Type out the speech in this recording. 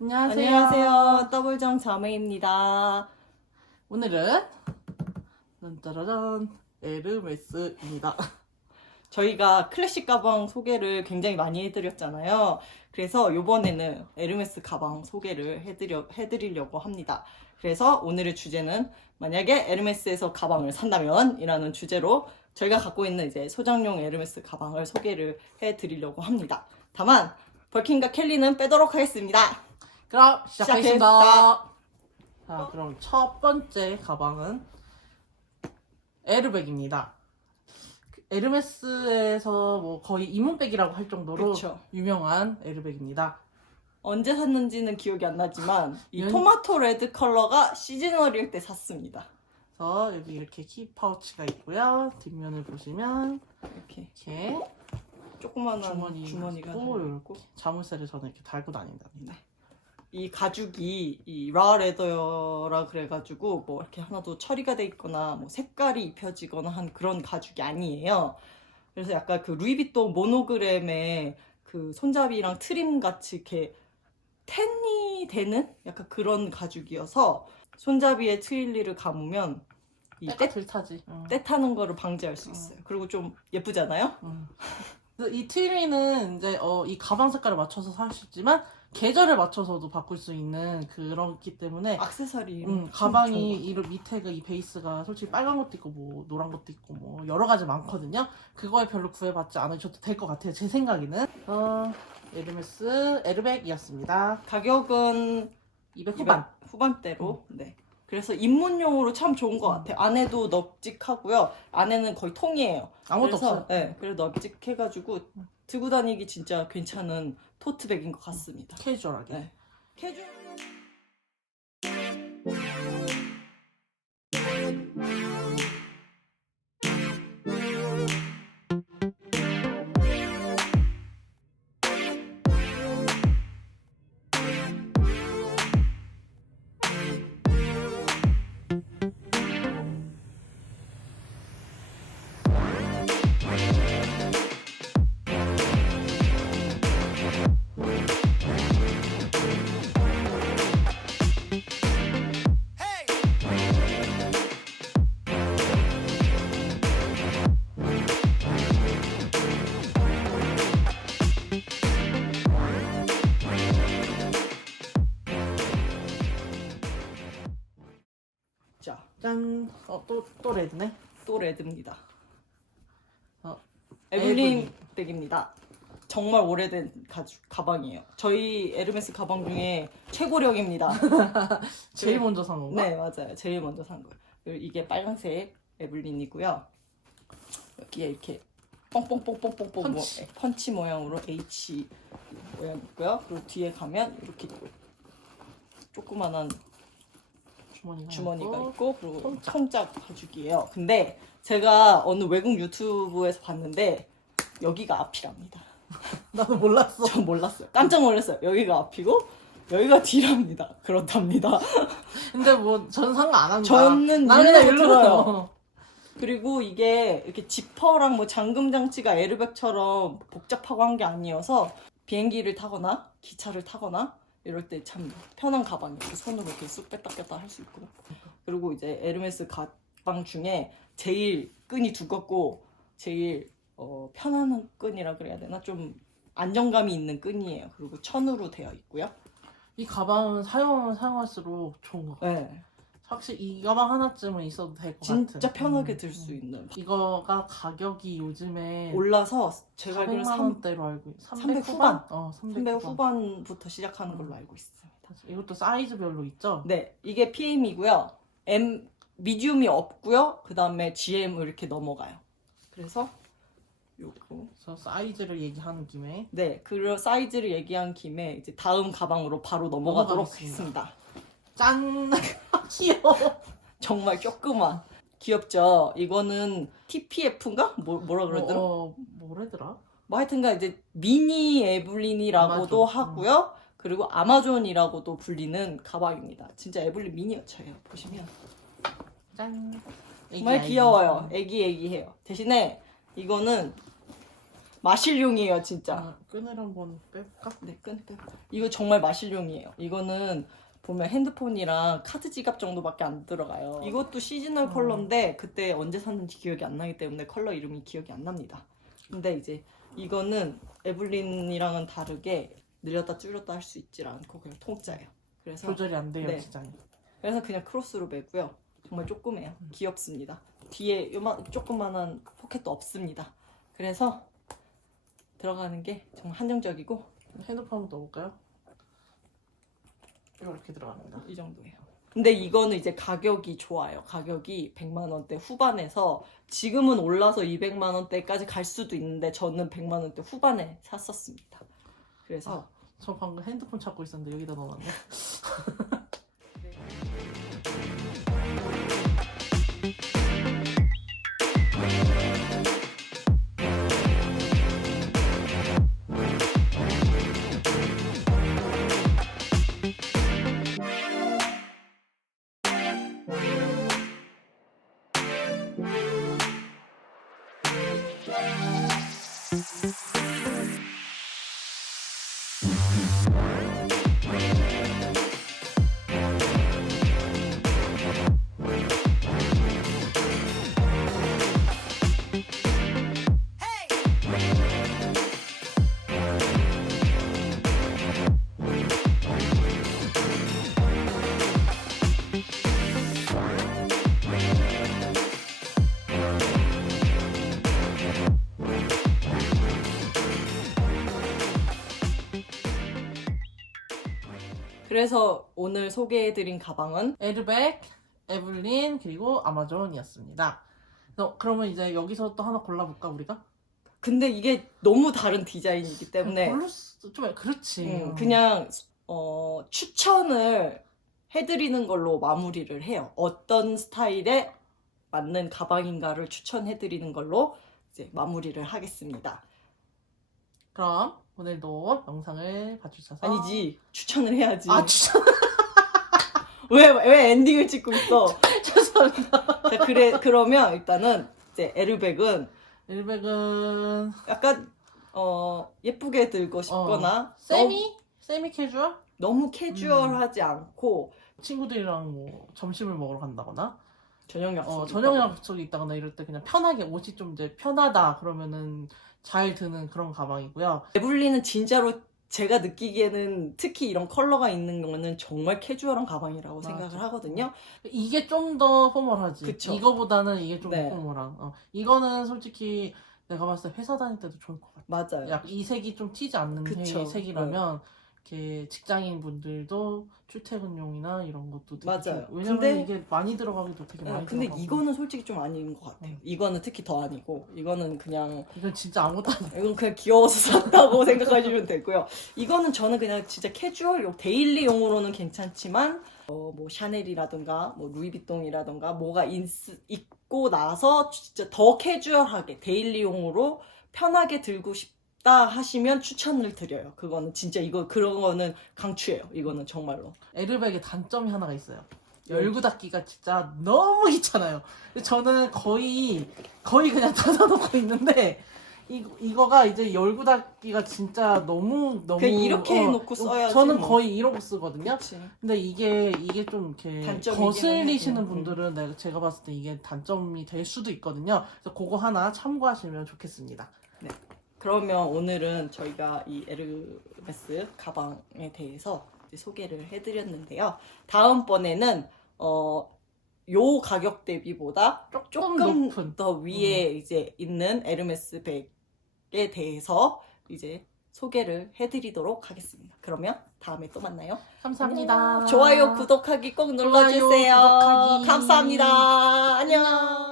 안녕하세요. 안녕하세요. 더블정 자매입니다. 오늘은 짠짜라잔 에르메스입니다. 저희가 클래식 가방 소개를 굉장히 많이 해드렸잖아요. 그래서 이번에는 에르메스 가방 소개를 해드려, 해드리려고 합니다. 그래서 오늘의 주제는 만약에 에르메스에서 가방을 산다면 이라는 주제로 저희가 갖고 있는 이제 소장용 에르메스 가방을 소개를 해드리려고 합니다. 다만 벌킨과 켈리는 빼도록 하겠습니다. 그럼 시작하겠습니다. 시작하겠습니다. 자, 그럼 첫 번째 가방은 에르백입니다. 그 에르메스에서 뭐 거의 이문백이라고 할 정도로 그쵸. 유명한 에르백입니다. 언제 샀는지는 기억이 안 나지만 이 연- 토마토 레드 컬러가 시즈널일 때 샀습니다. 그래서 여기 이렇게 키 파우치가 있고요. 뒷면을 보시면 이렇게 이렇게 조그만한 주머니 주머니가 있고 들어있고 이렇게 자물쇠를 저는 이렇게 달고 다닌답니다. 이 가죽이 이 라 레더라 그래가지고 뭐 이렇게 하나도 처리가 돼 있거나 뭐 색깔이 입혀지거나 한 그런 가죽이 아니에요. 그래서 약간 그 루이비통 모노그램의 그 손잡이랑 트림 같이 이렇게 텐이 되는 약간 그런 가죽이어서 손잡이에 트윌리를 감으면 이 때, 들타지. 응. 때 타는 거를 방지할 수 있어요. 그리고 좀 예쁘잖아요? 음. 이 트리미는 이제 어, 이 가방 색깔을 맞춰서 살 수 있지만 계절에 맞춰서도 바꿀 수 있는 그렇기 때문에 악세사리 음, 참 가방이 이 밑에가 이 베이스가 솔직히 빨간 것도 있고 뭐 노란 것도 있고 뭐 여러 가지 많거든요. 그거에 별로 구애받지 않으셔도 될 것 같아요. 제 생각에는 어, 에르메스 에르백이었습니다. 거. 가격은 200 후반. 후반대로 네. 그래서 입문용으로 참 좋은 것 같아요. 안에도 넓직하고요. 안에는 거의 통이에요. 아무것도 그래서, 없어요. 네, 그래 넓직해가지고 들고 다니기 진짜 괜찮은 토트백인 것 같습니다. 캐주얼하게. 네. 캐주 자, 짠. 어, 또, 또 레드네. 또 레드입니다. 어, 에블린 에블린. 백입니다. 정말 오래된 가죽 가방이에요. 저희 에르메스 가방 중에 최고력입니다. 제일 그래. 먼저 산 건가? 네, 맞아요. 제일 먼저 산 거예요. 그리고 이게 빨간색 에블린이고요. 여기에 이렇게 뻥뻥뻥뻥뻥뻥 뭐, 펀치. 펀치 모양으로 H 모양 있고요. 그리고 뒤에 가면 이렇게 조그만한 주머니가, 주머니가 있고. 있고 그리고 손짝. 손짝 가죽이에요. 근데 제가 어느 외국 유튜브에서 봤는데 여기가 앞이랍니다. 나는 몰랐어. 전 몰랐어요. 깜짝 놀랐어요. 여기가 앞이고 여기가 뒤랍니다. 그렇답니다. 근데 뭐 전 상관 안 합니다. 저는 나는 그냥 들어요. 그리고 이게 이렇게 지퍼랑 뭐 잠금 장치가 에르백처럼 복잡하고 한 게 아니어서 비행기를 타거나 기차를 타거나 이럴 때 참 편한 가방이에요. 손으로 이렇게 쑥 뺐다 뺐다 할 수 있고. 그리고 이제 에르메스 가방 중에 제일 끈이 두껍고 제일 어, 편한 끈이라 그래야 되나 좀 안정감이 있는 끈이에요. 그리고 천으로 되어 있고요. 이 가방은 사용하면 사용할수록 좋은 것 같아요. 네, 확실히 이 가방 하나쯤은 있어도 될 것 같아요. 진짜 편하게 음, 들수 음. 있는. 이거가 가격이 요즘에 올라서 제가 알기로는 400만 3, 원대로 알고 있 300, 300 후반? 어, 300, 300 후반. 후반부터 시작하는 걸로 알고 있습니다. 이것도 사이즈별로 있죠? 네, 이게 PM이고요. M 미디움이 없고요. 그 다음에 GM을 이렇게 넘어가요. 그래서 요거 그래서 사이즈를 얘기하는 김에 네, 그 사이즈를 얘기한 김에 이제 다음 가방으로 바로 넘어가도록 넘어가겠습니다. 하겠습니다. 짠! 귀여워! 정말 조그만 귀엽죠? 이거는 TPF인가? 뭐, 뭐라 그러더라? 어, 어, 뭐래더라? 뭐 하여튼간 이제 미니 에블린이라고도 아마존. 하고요. 그리고 아마존이라고도 불리는 가방입니다. 진짜 에블린 미니어처예요. 보시면 짠! 정말 애기, 애기. 귀여워요. 애기 애기해요. 대신에 이거는 마실용이에요 진짜. 자, 끈을 한번 빼볼까? 네, 끈 빼. 이거 정말 마실용이에요. 이거는 보면 핸드폰이랑 카드 지갑 정도밖에 안 들어가요. 이것도 시즈널 음. 컬러인데 그때 언제 샀는지 기억이 안 나기 때문에 컬러 이름이 기억이 안 납니다. 근데 이제 이거는 에블린이랑은 다르게 늘렸다 줄였다 할 수 있지 않고 그냥 통짜예요. 그래서 조절이 안 돼요, 네. 디자인. 그래서 그냥 크로스로 매고요. 정말 조그매요. 귀엽습니다. 뒤에 요만 조그만한 포켓도 없습니다. 그래서 들어가는 게 정말 한정적이고 핸드폰 한번 넣어볼까요? 이렇게 들어갑니다. 이 정도예요. 근데 이거는 이제 가격이 좋아요. 가격이 100만 원대 후반에서 지금은 올라서 200만 원대까지 갈 수도 있는데 저는 100만 원대 후반에 샀었습니다. 그래서 저 방금 핸드폰 찾고 있었는데 여기다 넣어놨네. Música 그래서 오늘 소개해드린 가방은 에르백, 에블린, 그리고 아마존이었습니다. 그래서 그러면 이제 여기서 또 하나 골라볼까, 우리가? 근데 이게 너무 다른 디자인이기 때문에 골라 수- 좀 그렇지. 음, 그냥 어, 추천을 해드리는 걸로 마무리를 해요. 어떤 스타일에 맞는 가방인가를 추천해드리는 걸로 이제 마무리를 하겠습니다. 그럼 오늘도 영상을 봐주셔서 아니지. 추천을 해야지. 아 추천. 왜 왜 엔딩을 찍고 있어? 죄송합니다. 자, 그래 그러면 일단은 이제 에르백은 에르백은 약간 어 예쁘게 들고 싶거나 세미? 세미 캐주얼? 너무, 너무 캐주얼하지 않고 친구들이랑 뭐 점심을 먹으러 간다거나? 저녁 약속 어, 저녁 약속이 있다거나 이럴 때 그냥 편하게 옷이 좀 이제 편하다 그러면은 잘 드는 그런 가방이고요. 에블린은 진짜로 제가 느끼기에는 특히 이런 컬러가 있는 거는 정말 캐주얼한 가방이라고 맞아. 생각을 하거든요. 이게 좀 더 포멀하지. 그쵸. 이거보다는 이게 좀 네. 포멀한. 어, 이거는 솔직히 내가 봤을 때 회사 다닐 때도 좋을 것 같아. 맞아요. 약 이 색이 좀 튀지 않는 그쵸. 네. 색이라면 이렇게 직장인 분들도 출퇴근용이나 이런 것도 되게 맞아요. 좋- 왜냐면 근데- 이게 많이 들어가기도 되게 네, 많이 근데 들어가고. 이거는 솔직히 좀 아닌 것 같아요. 음. 이거는 특히 더 아니고 이거는 그냥 이건 진짜 아무것도 아니야. 이건 그냥 귀여워서 샀다고 생각하시면 되고요. 이거는 저는 그냥 진짜 캐주얼용, 데일리용으로는 괜찮지만 어, 뭐 샤넬이라든가 뭐 루이비통이라든가 뭐가 인스, 있고 나서 진짜 더 캐주얼하게 데일리용으로 편하게 들고 싶 다 하시면 추천을 드려요. 그거는 진짜 이거 그런 거는 강추예요. 이거는 정말로. 에르백의 단점이 하나가 있어요. 열고 닫기가 진짜 너무 귀찮아요. 근데 저는 거의 거의 그냥 닫아놓고 있는데 이, 이거가 이제 열고 닫기가 진짜 너무 너무 그냥 이렇게 해놓고 써야지, 저는 뭐. 거의 이러고 쓰거든요. 그치. 근데 이게 이게 좀 이렇게 거슬리시는. 음. 분들은 내가 제가 봤을 때 이게 단점이 될 수도 있거든요. 그래서 그거 하나 참고하시면 좋겠습니다. 그러면 오늘은 저희가 이 에르메스 가방에 대해서 소개를 해드렸는데요. 다음번에는 어, 요 가격 대비보다 조금, 높은 더 위에 이제 있는 에르메스 백에 대해서 이제 소개를 해드리도록 하겠습니다. 그러면 다음에 또 만나요. 감사합니다. 좋아요, 구독하기 꼭 눌러주세요. 좋아요, 구독하기. 감사합니다. 안녕.